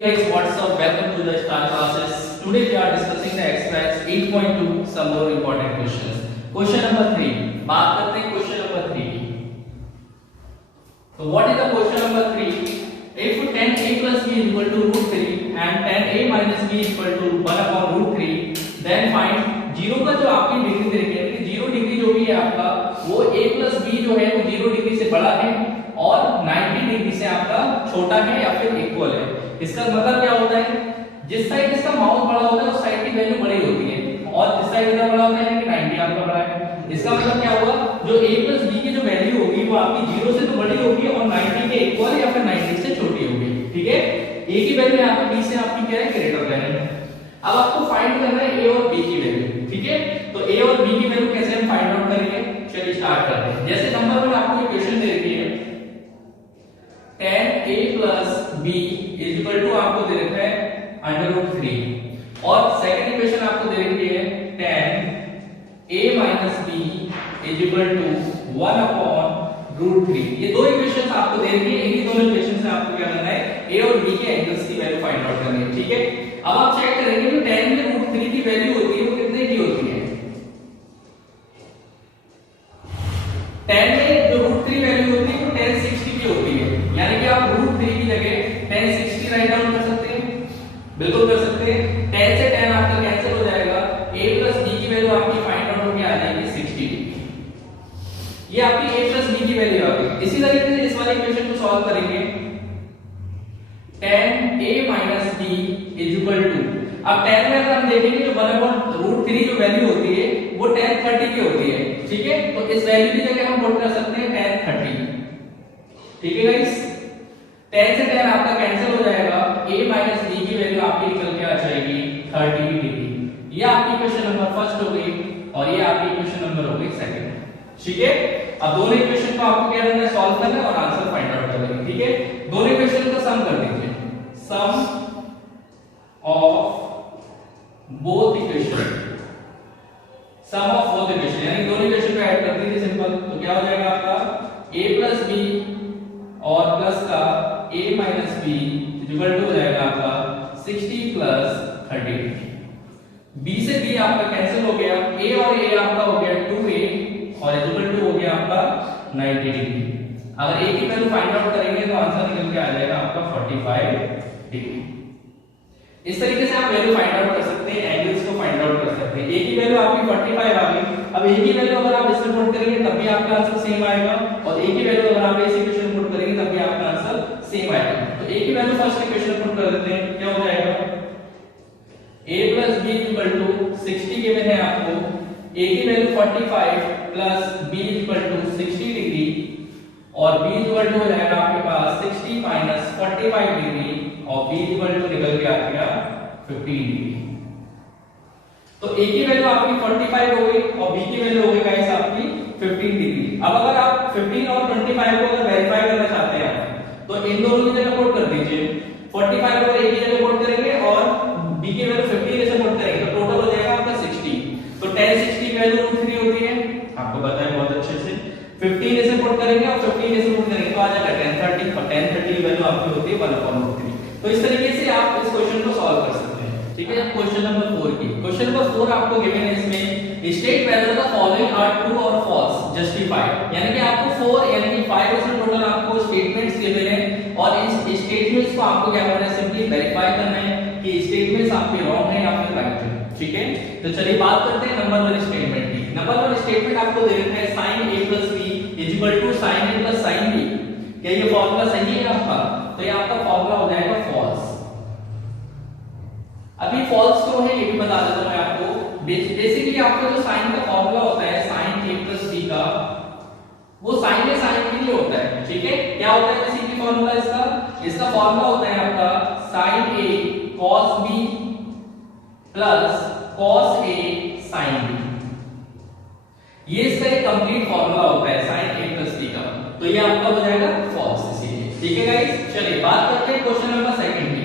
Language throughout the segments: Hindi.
Hey guys, what's up? Welcome to the Star Classes. Today we are discussing the exercise 8.2, some more important questions. Question number 3. बात करते हैं question number 3 की. So what is the question number 3? If 10a plus b is equal to root 3 and 10a minus b is equal to 1 upon root 3, then find 0 का जो आपकी डिग्री दे रखी है कि 0 डिग्री जो भी है आपका वो a plus b जो है वो 0 डिग्री से बड़ा है और 90 डिग्री से आपका छोटा है या फिर इक्वल है. इसका मतलब क्या होता है, जिस साइड इसका माउस बड़ा होता है उस साइड की वैल्यू बड़ी होती है और जिस साइड इसका बड़ा होता है कि 90 आपका बड़ा है. इसका मतलब क्या होगा, जो a plus b की जो वैल्यू होगी वो आपकी 0 से तो बड़ी होगी और 90 के इक्वल या फिर 90 से छोटी होगी. ठीक है, a की वैल्यू यहाँ पे b से आपकी क्या है, ग्रेटर देन है. अब आपको फाइंड करना है a और b की वैल्यू. ठीक है, तो a और b की वैल्यू कैसे हम फाइंड आउट करेंगे, चलिए स्टार्ट करते हैं. जैसे नंबर 1 आपको इक्वेशन दे रखी है 10a plus b is equal to आपको दे रखा है अंडर रूट 3 और सेकंड इक्वेशन आपको दे रखी है 10a minus b is equal to 1 upon root 3. ये दो इक्वेशंस आपको दे रखी है. इन्हीं दोनों इक्वेशन से आपको क्या करना है, a और b के एंगल्स की वैल्यू फाइंड आउट करनी है. ठीक है, अब आप चेक करेंगे जो 10 में रूट 3 की वैल्यू होती है वो कितने की होती है. 10 में जो रूट 3 वैल्यू होती है वो 1060 की होती है. यानी कि आप रूट 3 की जगह 1060 राइट डाउन कर सकते हैं, बिल्कुल कर सकते हैं. 10 से 10 आपका कैंसिल हो जाएगा, a plus b की वैल्यू आपकी फाइंड आउट होके आ जाएगी 60. ये आपकी a plus b की वैल्यू आ गई. इसी तरीके से इस वाले इक्वेशन को सॉल्व करेंगे 10a minus b is equal to, अब 10 में अगर हम देखेंगे जो 1 upon रूट 3 जो वैल्यू होती है वो 1030 की होती है. ठीक है, तो इस वैल्यू की जगह हम पुट कर सकते हैं 1030. ठीक है गाइस, 10 से 10 आपका कैंसिल हो जाएगा, a minus b की वैल्यू आपकी निकल के आ जाएगी 30 डिग्री. ये आपकी इक्वेशन नंबर फर्स्ट हो गई और ये आपकी इक्वेशन नंबर हो गई सेकंड. ठीक है, अब दोनों इक्वेशन को आपको क्या करना है, सॉल्व करना है और आंसर फाइंड आउट करना है. ठीक है, दोनों इक्वेशन का सम कर दीजिए. Sum of both equation, sum of both equation यानी दोनों इक्वेशन को ऐड कर दीजिए सिंपल. तो क्या हो जाएगा आपका a plus b और प्लस का a minus b equal to हो जाएगा आपका 60 plus 30. b से b आपका कैंसिल हो गया, a और a आपका हो गया 2a और इक्वल टू हो गया आपका 90 डिग्री. अगर a की वैल्यू फाइंड आउट करेंगे तो आंसर निकल के आ जाएगा आपका 45 डिग्री. इस तरीके से आप वैल्यू फाइंड आउट कर सकते हैं, एंगल्स को फाइंड आउट कर सकते हैं. a की वैल्यू आपकी 45 आ गई. अब a की वैल्यू अगर आप इसमें पुट करेंगे तब भी आपका आंसर सेम आएगा और a की वैल्यू अगर आप इस इक्वेशन में पुट करेंगे तब भी आपका आंसर सेम आएगा. तो a की वैल्यू फर्स्ट इक्वेशन में पुट कर देते हैं. क्या हो जाएगा, a plus b equal to 60 given है आपको. a की वैल्यू 45 plus b equal to 60 degree और b इक्वल टू हो जाएगा आपके पास 60 माइनस 45 डिग्री और b इक्वल टू निकल के आ गया 15 डिग्री. तो a की वैल्यू आपकी 45 हो गई और b की वैल्यू हो गई गाइस आपकी 15 डिग्री. अब अगर आप 15 और 25 को अगर वेरीफाई करना चाहते हैं तो इन दोनों की जगह पुट कर दीजिए. 45 को a की जगह पुट करेंगे और b की वैल्यू 15 ऐसे पुट करेंगे तो टोटल हो जाएगा आपका 60. तो 1060 की वैल्यू रूट 3 होती है, आपको पता है बहुत अच्छे से. 15 ऐसे पुट करेंगे और 15 ऐसे पुट करेंगे तो आ जाएगा 1030 और 1030 की वैल्यू आपकी होती है 1 upon रूट 3. तो इस तरीके से आप इस क्वेश्चन को सॉल्व कर सकते हैं. ठीक है, क्वेश्चन नंबर 4 की. क्वेश्चन नंबर 4 आपको गिवन है, इसमें state whether the following are true और फॉल्स जस्टिफाइड. यानी कि आपको 4 यानी कि 5 ऐसे टोटल आपको स्टेटमेंट्स गिवन है और इन स्टेटमेंट्स को आपको क्या करना है, सिंपली वेरीफाई करना है कि स्टेटमेंट्स आपके रॉन्ग है या फिर राइट है. ठीक है, तो चलिए बात करते हैं नंबर 1 स्टेटमेंट की. नंबर 1 स्टेटमेंट आपको दे रखा है sin a plus b is equal to sin a plus sin b. क्या ये फार्मूला सही है आपका, तो ये आपका फार्मूला हो जाएगा फॉल्स. अभी फॉल्स क्यों है ये भी बता देता हूं मैं आपको. बेसिकली आपका जो साइन का फार्मूला होता है sin a plus b का, वो साइन में साइन के लिए होता है. ठीक है, क्या होता है बेसिकली फार्मूला इसका फार्मूला होता है आपका sin a cos b plus cos a sin b. ये इसका एक कंप्लीट फार्मूला होता है sin a plus b का. तो ये आपका हो जाएगा फॉल्स इसीलिए. ठीक है गाइस, चलिए बात करते हैं क्वेश्चन नंबर 2 की.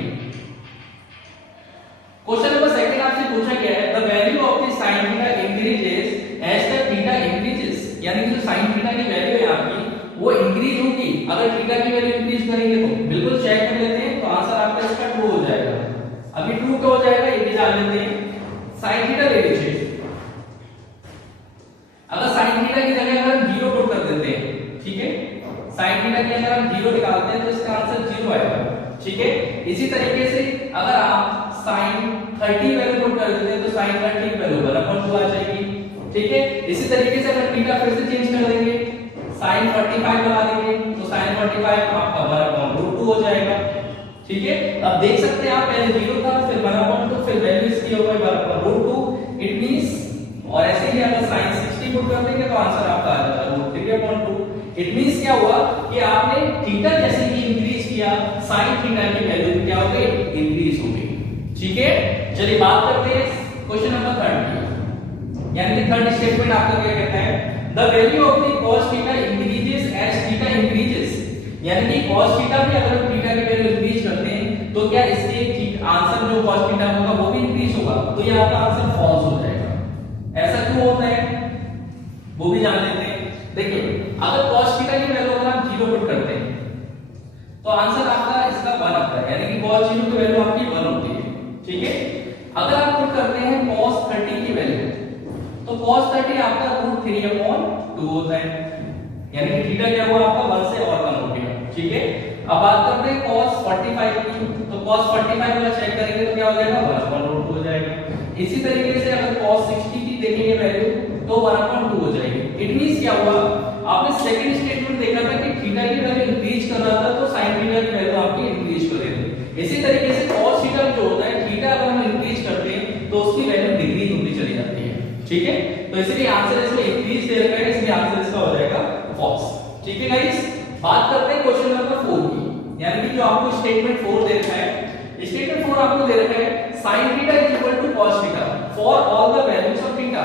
क्वेश्चन नंबर 2 आपसे पूछा गया है the value of the sin theta increases as the theta increases. यानी कि जो sin थीटा की वैल्यू है आपकी वो इंक्रीज होगी अगर थीटा की वैल्यू इंक्रीज करेंगे. तो बिल्कुल चेक कर लेते हैं, तो आंसर आपका इसका ट्रू हो जाएगा. बाकी ट्रू क्या हो जाएगा ये भी जान लेते हैं, sin थीटा ले लीजिए। अगर sin थीटा की जगह अगर हम 0 पुट कर देते हैं, ठीक है, sin थीटा की अगर हम 0 निकालते हैं तो इसका आंसर 0 आएगा, ठीक है। इसी तरीके से अगर आप sin 30 वैल्यू पुट कर देते हैं तो sin 30 वैल्यू 1/2 आ जाएगी, ठीक है। इसी तरीके से अगर थीटा फिर से चेंज कर देंगे, sin 45 बना देंगे तो sin 45 आपका 1/√2 हो जाएगा, ठीक है। अब देख सकते हैं आप पहले 0 था फिर 1/2 फिर वैल्यू इसकी हो गई 1/√2, इट मींस और ऐसे ही अगर sin 60 पुट कर देंगे तो आंसर आपका आ जाएगा √3/2। इट मींस क्या हुआ कि आपने थीटा जैसे ही इंक्रीज किया sin थीटा की वैल्यू क्या हो गई, इंक्रीज हो गई, ठीक है। चलिए बात करते हैं क्वेश्चन नंबर 3 की, यानी कि थर्ड स्टेटमेंट आपका क्या कहता है, the value of the cos theta increases as theta increases, यानी कि cos थीटा भी अगर थीटा की वैल्यू इंक्रीज करते हैं तो क्या इसके आंसर जो cos थीटा होगा वो भी इंक्रीज होगा, तो ये आपका आंसर फॉल्स हो जाएगा। ऐसा क्यों होता है वो भी जान लेते हैं। देखिए अगर cos थीटा की वैल्यू अगर आप 0 पुट करते हैं तो आंसर आपका इसका 1 आता है, यानी कि cos 0 की वैल्यू आपकी 1 होती है, ठीक है। अगर आप पुट करते हैं cos 30 की वैल्यू तो cos 30 आपका √3/2 होता है, यानी कि थीटा क्या हुआ आपका 1 से और कम हो गया, ठीक है। अब बात करते हैं cos 45 की, तो cos 45 अगर चेक करेंगे तो क्या हो जाएगा 1/√2 हो जाएगा। इसी तरीके से अगर cos 60 की देखेंगे वैल्यू तो 1/2 हो जाएगी। इट मींस क्या हुआ, आपने सेकंड स्टेटमेंट देखा था कि थीटा की वैल्यू इंक्रीज कर रहा था तो sin थीटा की वैल्यू आपकी इंक्रीज कर रही थी। इसी तरीके से cos थीटा जो होता है, थीटा अगर हम इंक्रीज करते हैं तो उसकी वैल्यू डिक्रीज होती चली जाती है, ठीक है। तो इसलिए आंसर इसमें इंक्रीज दे रखा है, इसलिए आंसर इसका हो जाएगा फॉल्स, ठीक है गाइस। बात करते हैं क्वेश्चन नंबर 4 की, यानी कि जो आपको स्टेटमेंट 4 दे रखा है, स्टेटमेंट 4 आपको दे रखा है sin theta cos theta for all the values of theta,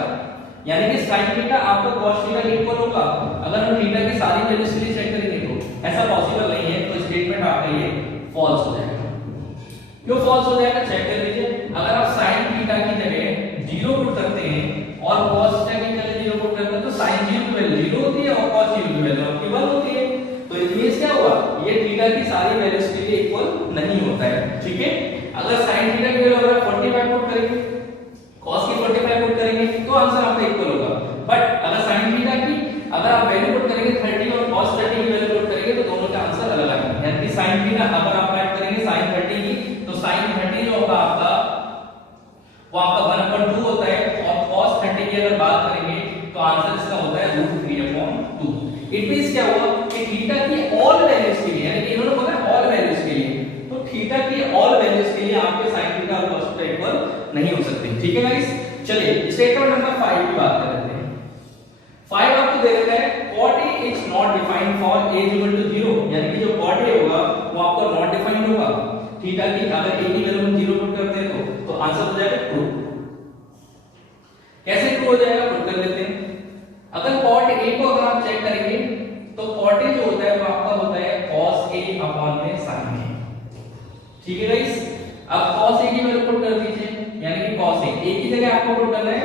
यानी कि sin थीटा आपका cos थीटा इक्वल होगा अगर हम थीटा की सारी वैल्यूज के लिए चेक करेंगे तो ऐसा पॉसिबल नहीं है, तो स्टेटमेंट आपका ये फॉल्स हो जाएगा। क्यों फॉल्स हो जाएगा चेक कर लीजिए। अगर आप sin थीटा की जगह 0 पुट करते हैं और cos थीटा की जगह 0 पुट करते हैं तो sin 0 की वैल्यू 0 होती है और cos 0 की वैल्यू आपकी 1 होती है, तो इट मींस क्या हुआ, ये थीटा की सारी वैल्यूज के लिए इक्वल नहीं होता है, ठीक है। अगर sin थीटा की वैल्यू अगर 45 पुट करेंगे, cos की 45 पुट करेंगे तो आंसर आपका इक्वल होगा, बट अगर sin थीटा की अगर आप वैल्यू पुट करेंगे 30 और cos 30 की वैल्यू पुट करेंगे तो दोनों का आंसर अलग आएगा, यानी कि sin थीटा अगर आप ऐड करेंगे sin 30 की तो sin 30 जो होगा आपका वो आपका 1/2 होता है, और cos 30 की अगर बात करेंगे तो आंसर इसका होता है √3/2। इट मींस क्या हुआ कि थीटा की ऑल वैल्यूज के लिए, यानी कि इन्होंने बोला ऑल वैल्यूज के लिए, तो थीटा की ऑल वैल्यूज के लिए आपके sin थीटा और cos थीटा इक्वल नहीं हो सकते, ठीक है गाइस। चलिए स्टेटमेंट नंबर 5 की बात कर लेते हैं। 5 आपको दे रखा है cot a is not defined for a equal to 0, यानी कि जो cot a होगा वो आपका नॉट डिफाइंड होगा, थीटा की अगर a की वैल्यू हम 0 पुट करते हैं तो आंसर हो जाएगा ट्रू। कैसे ट्रू हो जाएगा पुट कर लेते हैं। अगर cot a को अगर आप चेक करेंगे तो cot a जो होता है वो आपका होता है cos a अपॉन में sin a, ठीक है गाइस। अब cos a की वैल्यू पुट कर दीजिए, यानी कि cos a की जगह आपको पुट करना है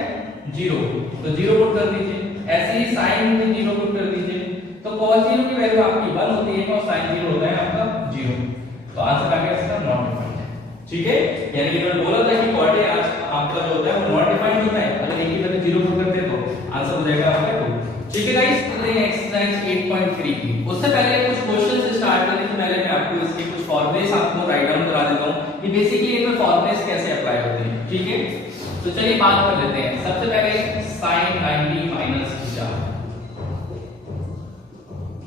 0 तो 0 पुट कर दीजिए, ऐसे ही sin में 0 पुट कर दीजिए, तो cos 0 की वैल्यू आपकी 1 होती है और sin 0 होता है आपका 0, तो आंसर आ गया इसका नॉट डिफाइंड, ठीक है। यानी कि मैंने बोला था कि cot a आपका जो होता है वो नॉट डिफाइंड होता है, अगर a की वैल्यू 0 पुट करते हैं तो आंसर हो जाएगा आपका 2, ठीक है गाइस। एक्सरसाइज 8.3 की उससे पहले कुछ क्वेश्चंस स्टार्ट करने से पहले मैं आपको इसके कुछ फॉर्मूलेस आपको राइट डाउन करा देता हूं कि बेसिकली इनमें फॉर्मूलेस कैसे अप्लाई होते हैं, ठीक है। तो चलिए बात कर लेते हैं। सबसे पहले sin 90 minus theta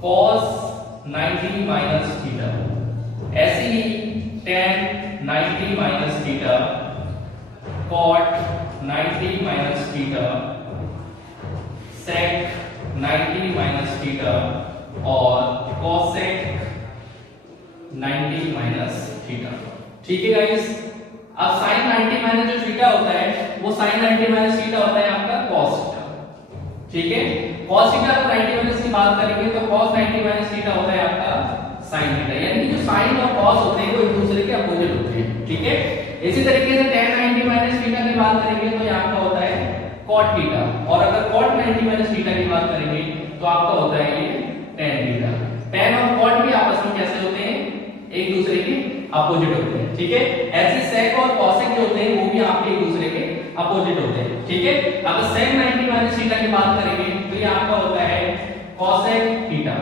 cos 90 minus theta, ऐसे ही tan 90 minus theta cot 90 minus theta sec 90 minus theta और cosec 90 माइनस थीटा, ठीक है गाइस। अब sin 90 माइनस जो थीटा होता है वो sin 90 माइनस थीटा होता है आपका cos थीटा, ठीक है। cos थीटा को 90 माइनस की बात करेंगे तो cos 90 माइनस थीटा होता है आपका sin थीटा, यानी कि जो sin और cos होते हैं वो एक दूसरे के अपोजिट होते हैं, ठीक है। इसी तरीके से tan 90 माइनस थीटा की बात करेंगे तो यहाँ का होता है cot थीटा, और अगर cot 90 माइनस थीटा की बात करेंगे तो आपका होता है ये tan थीटा। tan और cot भी आपस में कैसे होते हैं, एक दूसरे के अपोजिट होते हैं, ठीक है। ऐसे सेक और कॉसेक जो होते हैं वो भी आपके एक दूसरे के अपोजिट होते हैं, ठीक है। अगर सेक 90 माइनस थीटा की बात करेंगे तो ये आपका होता है कॉसेक थीटा,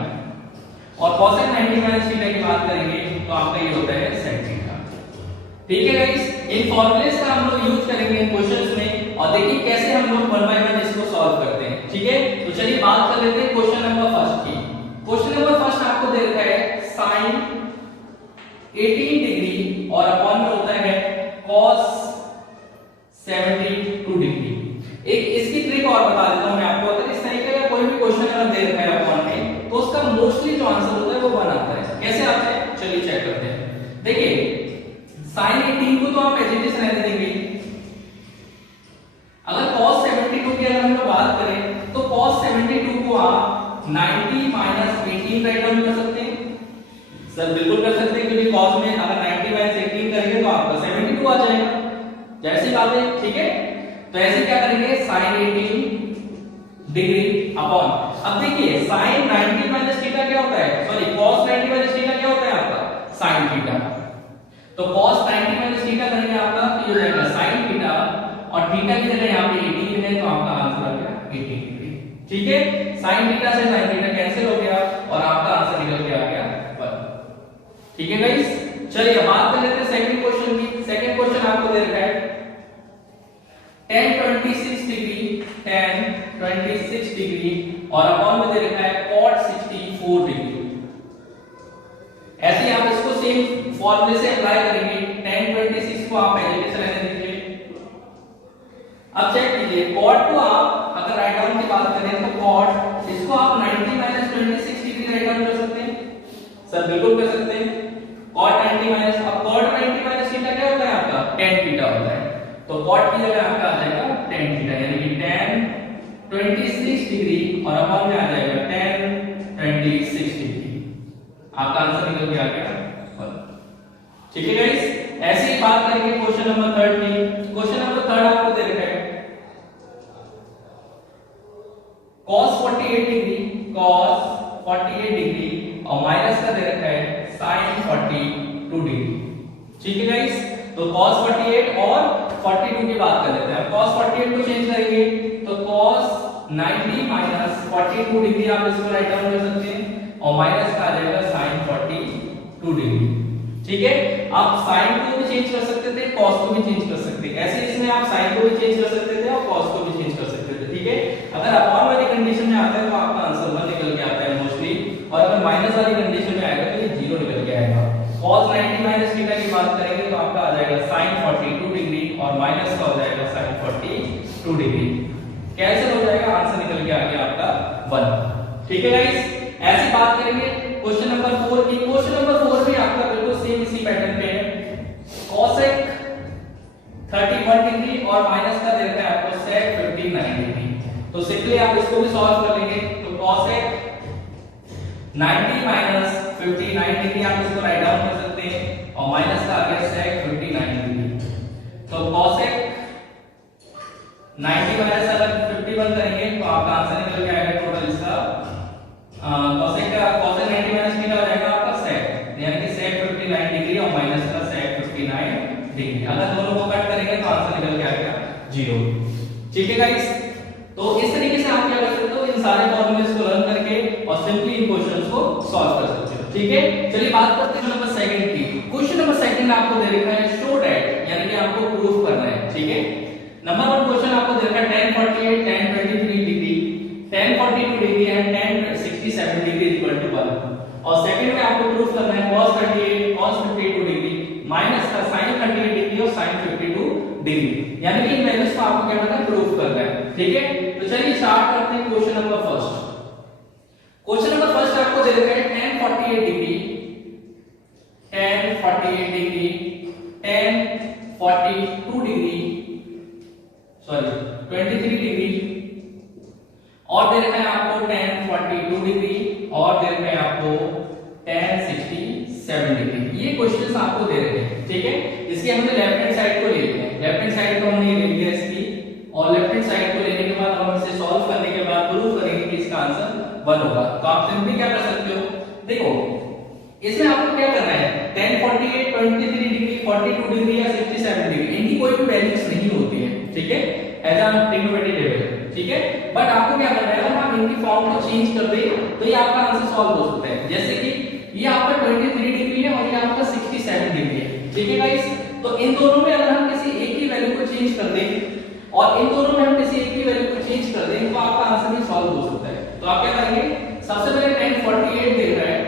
और कॉसेक 90 माइनस थीटा की बात करेंगे तो आपका ये होता है सेक थीटा, ठीक है गाइस। इन फॉर्मूलेस का हम लोग यूज करेंगे क्वेश्चंस में, और देखिए कैसे हम लोग 1 बाय 1 इसको सॉल्व करते हैं, ठीक है। तो चलिए बात कर लेते हैं क्वेश्चन नंबर फर्स्ट की। क्वेश्चन नंबर फर्स्ट आपको दे रखा है sin 18 डिग्री और अपॉन में होता है cos 72 डिग्री। एक इसकी ट्रिक और बता देता हूं मैं आपको। अगर इस तरीके का कोई भी क्वेश्चन अगर दे रखा है अपॉन में तो उसका मोस्टली जो आंसर होता है वो 1 आता है। कैसे आता है चलिए चेक करते हैं। देखिए sin 18 को तो आप एज इट इज रहने देंगे। अगर cos 72 की अगर हम लोग बात करें तो cos 72 को आप 90 माइनस 18 राइट डाउन कर सकते हैं। सर बिल्कुल कर सकते हैं, क्योंकि cos में अगर 90 माइनस 18 करेंगे तो आपका 72 आ जाएगा, जैसी बात है, ठीक है। तो ऐसे क्या करेंगे sin 18 डिग्री अपॉन, अब देखिए sin 90 माइनस थीटा क्या होता है, सॉरी cos 90 माइनस थीटा क्या होता है आपका sin थीटा। तो cos 90 माइनस थीटा करेंगे आपका तो ये हो जाएगा sin थीटा, और थीटा की जगह यहां पे 18 है तो आपका आंसर आ गया 18 डिग्री, ठीक है। sin थीटा से sin थीटा कैंसिल हो गया और आपका आंसर निकल के आ गया 1, ठीक है गाइस। चलिए बात कर लेते हैं सेकंड क्वेश्चन की। सेकंड क्वेश्चन आपको दे रखा है tan 26 डिग्री और अपॉन में दे रखा है cot 64 डिग्री। ऐसे आप इसको सेम फॉर्मूले से अप्लाई करेंगे। tan 26 को आप एज इट इज रहने दीजिए। अब चेक कीजिए cot को आप अगर राइट डाउन की बात करें तो cot इसको आप 90 माइनस 26 डिग्री राइट डाउन कर सकते हैं। सर बिल्कुल कर सकते हैं। cot 90 माइनस, अब cot 90 माइनस थीटा क्या होता है आपका tan थीटा होता है, तो cot की जगह आपका आ जाएगा tan थीटा, यानी कि tan 26 डिग्री और अपॉन में आ जाएगा tan 26 डिग्री। आपका आंसर निकल के आ गया 1, ठीक है गाइस। ऐसे ही बात करेंगे क्वेश्चन नंबर 3 की। क्वेश्चन नंबर 3 आपको दे रखा है cos 48 डिग्री, cos 48 डिग्री और माइनस का दे रखा है sin 42 डिग्री, ठीक है गाइस। तो cos 48 और 42 की बात कर लेते हैं। cos 48 को चेंज करेंगे तो cos 90 माइनस 42 डिग्री आप इसको राइट डाउन कर सकते हैं, और माइनस का आ जाएगा sin 42 डिग्री, ठीक है। आप sin को भी चेंज कर सकते थे, cos को भी चेंज कर सकते थे। ऐसे इसमें आप sin को भी चेंज कर सकते थे और cos को भी चेंज कर सकते थे, ठीक है। अगर अपॉन वाली कंडीशन में आता है तो आपका आंसर 1 निकल के आता है मोस्टली, और अगर माइनस वाली कंडीशन में आएगा तो ये 0 निकल के आएगा। cos 90 माइनस थीटा की बात करेंगे तो आपका आ जाएगा sin 42 डिग्री और माइनस का हो जाएगा sin 42 डिग्री, कैंसिल हो जाएगा, आंसर निकल के आ गया आपका 1, ठीक है गाइस। ऐसी बात करेंगे क्वेश्चन नंबर 4 की। क्वेश्चन नंबर 4 भी आपका बिल्कुल सेम इसी पैटर्न पे है। cosec 31 डिग्री और माइनस का दे रखा है आपको sec 59 डिग्री। तो सिंपली आप इसको भी सॉल्व कर लेंगे। तो cosec 90 माइनस 59 डिग्री आप इसको राइट डाउन कर सकते हैं, और माइनस का आ गया sec 59 डिग्री। तो cosec 90 माइनस अगर 51 करेंगे तो आपका आंसर निकल के आएगा टोटल इसका cosec 90 माइनस कितना हो जाएगा आपका sec, यानी कि sec 59 डिग्री और माइनस का sec 59 डिग्री। अगर दोनों को कट करेंगे तो आंसर निकल के आएगा 0, ठीक है गाइस। तो इस तरीके से आप क्या कर सकते हो, इन सारे फॉर्मूलेस को लर्न करके और सिंपली इन क्वेश्चंस को सॉल्व कर सकते हो, ठीक है। चलिए बात करते हैं नंबर 2 की। क्वेश्चन नंबर 2 आपको दे रखा है शो दैट, यानी कि आपको प्रूफ करना है, ठीक है। नंबर 1 क्वेश्चन आपको दे रखा है tan 48 tan 23 degree tan 42 degree and tan 67 degree equal to 1, और सेकंड में आपको प्रूफ करना है cos 38 cos 52 डिग्री माइनस का sin 38 डिग्री और sin 52 डिग्री, यानी कि इन वैल्यूज को आपको क्या करना है प्रूफ करना है, ठीक है। तो चलिए स्टार्ट करते हैं क्वेश्चन नंबर 1। क्वेश्चन नंबर 1 आपको दे रखा है tan 48 degree tan 48 degree tan 42 degree sorry 23 degree और दे रखा है आपको tan 42 डिग्री और दे रखा है आपको tan 67 डिग्री। ये क्वेश्चंस आपको दे रखे हैं, ठीक है। इसके हमने लेफ्ट हैंड साइड को ले लिया है, लेफ्ट हैंड साइड को हमने ले लिया इसकी, और लेफ्ट हैंड साइड को लेने के बाद हम इसे सॉल्व करने के बाद प्रूव करेंगे कि इसका आंसर 1 होगा। तो आप सिंपली क्या कर सकते हो, देखो इसमें आपको क्या करना है, tan 48, 23 डिग्री, 42 डिग्री या 67 डिग्री, इनकी कोई भी वैल्यूज नहीं होती है, ठीक है, एज अ ट्रिग्नोमेट्री टेबल, ठीक है। बट आपको क्या करना है, अगर हम इनकी फॉर्म को चेंज कर दें तो ये आपका आंसर सॉल्व हो सकता है। जैसे कि ये आपका 23 डिग्री है और ये आपका 67 डिग्री है, ठीक है गाइस। तो इन दोनों में अगर हम किसी एक की वैल्यू को चेंज कर दें और इन दोनों में हम किसी एक की वैल्यू को चेंज कर दें तो आपका आंसर भी सॉल्व हो सकता है। तो आप क्या करेंगे, सबसे पहले tan 48 देख रहा है,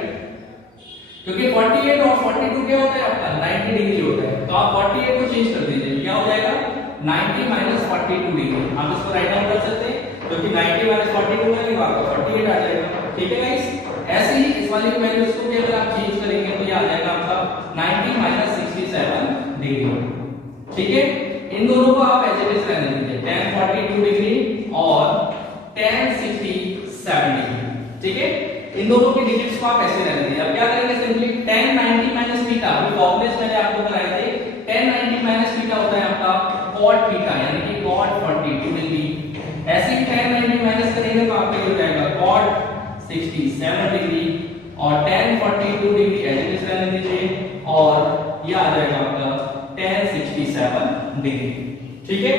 क्योंकि 48 और 42 क्या होता है आपका 90 डिग्री होता है, तो आप 48 को चेंज कर दीजिए, क्या हो जाएगा 90 माइनस 42 डिग्री। आप इसको राइट डाउन कर सकते हैं, क्योंकि 90 माइनस 42 करेंगे तो आपका 48 आ जाएगा, ठीक है गाइस। ऐसे ही इस वाली वैल्यूज को भी अगर आप चेंज करेंगे तो ये आ जाएगा आपका 90 माइनस 67 डिग्री, ठीक है। इन दोनों को आप एज इट इज रहने दीजिए, tan 42 डिग्री और tan 67 डिग्री, ठीक है। इन दोनों की डिजिट्स को आप ऐसे रहने दीजिए। अब क्या करेंगे, सिंपली tan 90 माइनस थीटा, अभी फॉर्मूले मैंने आपको कराए थे, tan 90 माइनस थीटा होता है आपका cot थीटा, यानी कि cot 42 डिग्री। ऐसे ही tan 90 माइनस करेंगे तो आपका ये हो जाएगा cot 67 डिग्री और tan 42 degree as it is रहने दीजिए और ये आ जाएगा आपका tan 67 डिग्री, ठीक है।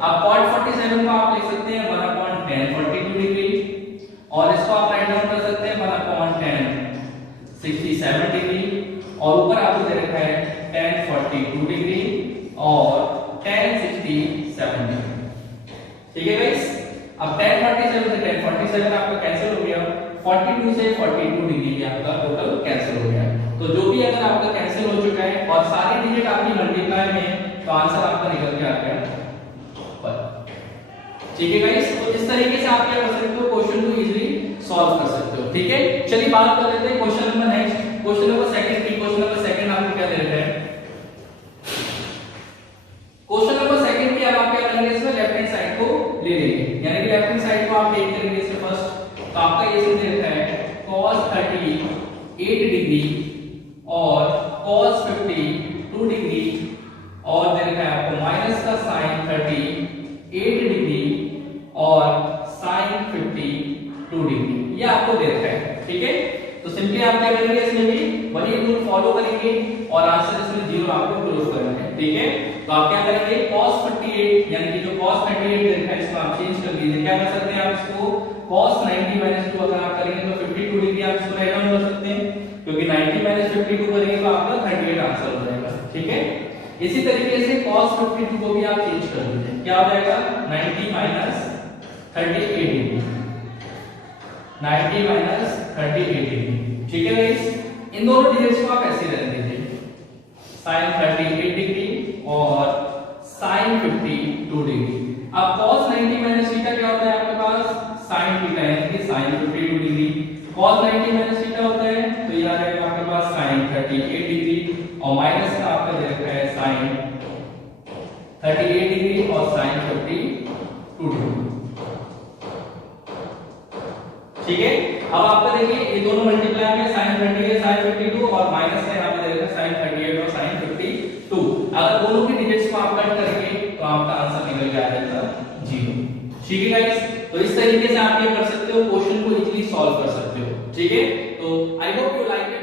अब cot 47 को आप लिख सकते हैं 1/tan 42 डिग्री और इसको आप राइट डाउन कर सकते हैं 1/tan 67 डिग्री और ऊपर आपको दे रखा है tan 42 डिग्री और tan 67 डिग्री, ठीक है गाइस। अब tan 47 से tan 47 आपका कैंसिल हो गया, 42 से 42 डिग्री भी आपका टोटल कैंसिल हो गया। तो जो भी अगर आपका कैंसिल हो चुका है और सारी डिजिट आपकी मल्टीप्लाई में, तो आंसर आपका निकल के आ गया पर, ठीक है गाइस। तो इस तरीके से आप क्या कर सकते हो, क्वेश्चन को इजीली सॉल्व कर सकते हो, ठीक है। चलिए बात कर लेते हैं question number next, question number second की। क्वेश्चन नंबर सेकंड आपको क्या दे रखा है, क्वेश्चन नंबर सेकंड की अब आप क्या करेंगे, इसमें लेफ्ट हैंड साइड को ले लेंगे, यानी कि लेफ्ट हैंड साइड को आप टेक करेंगे इससे फर्स्ट। तो आपका ये दे रखा है cos 38 डिग्री और cos 52 डिग्री और दे रखा है आपको माइनस का sin 38 डिग्री और sin 52 डिग्री, ये आपको दे रखा है, ठीक है। तो सिंपली आप क्या करेंगे, इसमें भी वही रूल फॉलो करेंगे और आंसर इसमें 0 आपको क्लोज करना है, ठीक है। तो आप क्या करेंगे, cos 48 यानी कि जो cos 38 दे रखा है इसको आप चेंज कर दीजिए, क्या कर सकते हैं आप इसको cos 90 माइनस 2 अगर आप करेंगे तो 52 डिग्री आप इसको राइट डाउन कर सकते हैं, क्योंकि 90 माइनस 52 करेंगे तो आपका 38 आंसर हो जाएगा, ठीक है। इसी तरीके से cos 52 को भी आप चेंज कर दीजिए, क्या हो जाएगा 90 माइनस 38 डिग्री, 90 माइनस 38 डिग्री, ठीक है गाइस। इन दोनों डिजिट्स को आप ऐसे रहने दीजिए, sin 38 डिग्री और sin 52 डिग्री। अब cos 90 माइनस थीटा क्या होता है आपके पास, sin थीटा, यानी कि sin 52 degree. cos 90 minus theta होता है तो ये आ जाएगा आपके पास sin 38 डिग्री और माइनस का आपका दे रखा है sin 38 डिग्री और sin 52 डिग्री, ठीक है। अब आपका देखिए ये दोनों मल्टीप्लाई में sin 38 sin 52 और माइनस का यहां पे दे रखा है sin 38 और sin 52। अगर दोनों की डिजिट्स को आप कट करेंगे तो आपका आंसर निकल के आ जाएगा 0, ठीक है गाइस। तो इस तरीके से आप क्या कर सकते हो, क्वेश्चन को इजीली सॉल्व कर सकते हो, ठीक है। तो आई होप यू लाइक